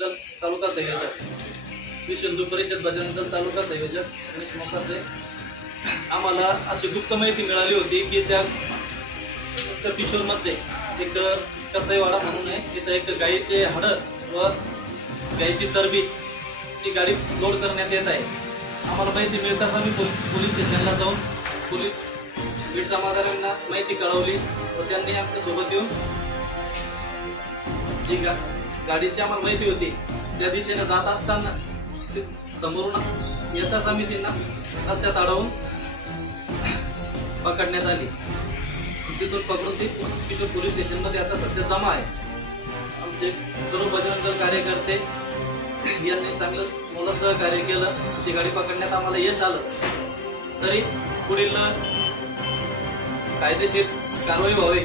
तालुका संयोजक विश्व हिंदू परिषद बजरंग दल तालुका संयोजक गणेश मोकासे। आम्हाला अशी गुप्त माहिती मिळाली होती की त्या किशोरमध्ये एक कसाईवाडा म्हणून आहे, तिथं एक गाईचे हाडं व गाईची चरबीची गाडी लोड करण्यात येत आहे। आम्हाला माहिती मिळताच आम्ही पोलीस स्टेशनला जाऊन पोलीस बीड जमादारांना माहिती कळवली व त्यांनी आमच्या सोबत येऊन जी गाडीची आम्हाला माहिती होती त्या दिशेने जात असताना समोरून येताच आम्ही त्यांना रस्त्यात अडवून पकडण्यात आली। तिथून पकडून ती किशोर पोलीस स्टेशनमध्ये आता सध्या जमा आहे। आमचे सर्व बजरंग दल कार्यकर्ते यांनी चांगलं मोलं सहकार्य केलं, ती गाडी पकडण्यात आम्हाला यश आलं। तरी पुढील कायदेशीर कारवाई व्हावी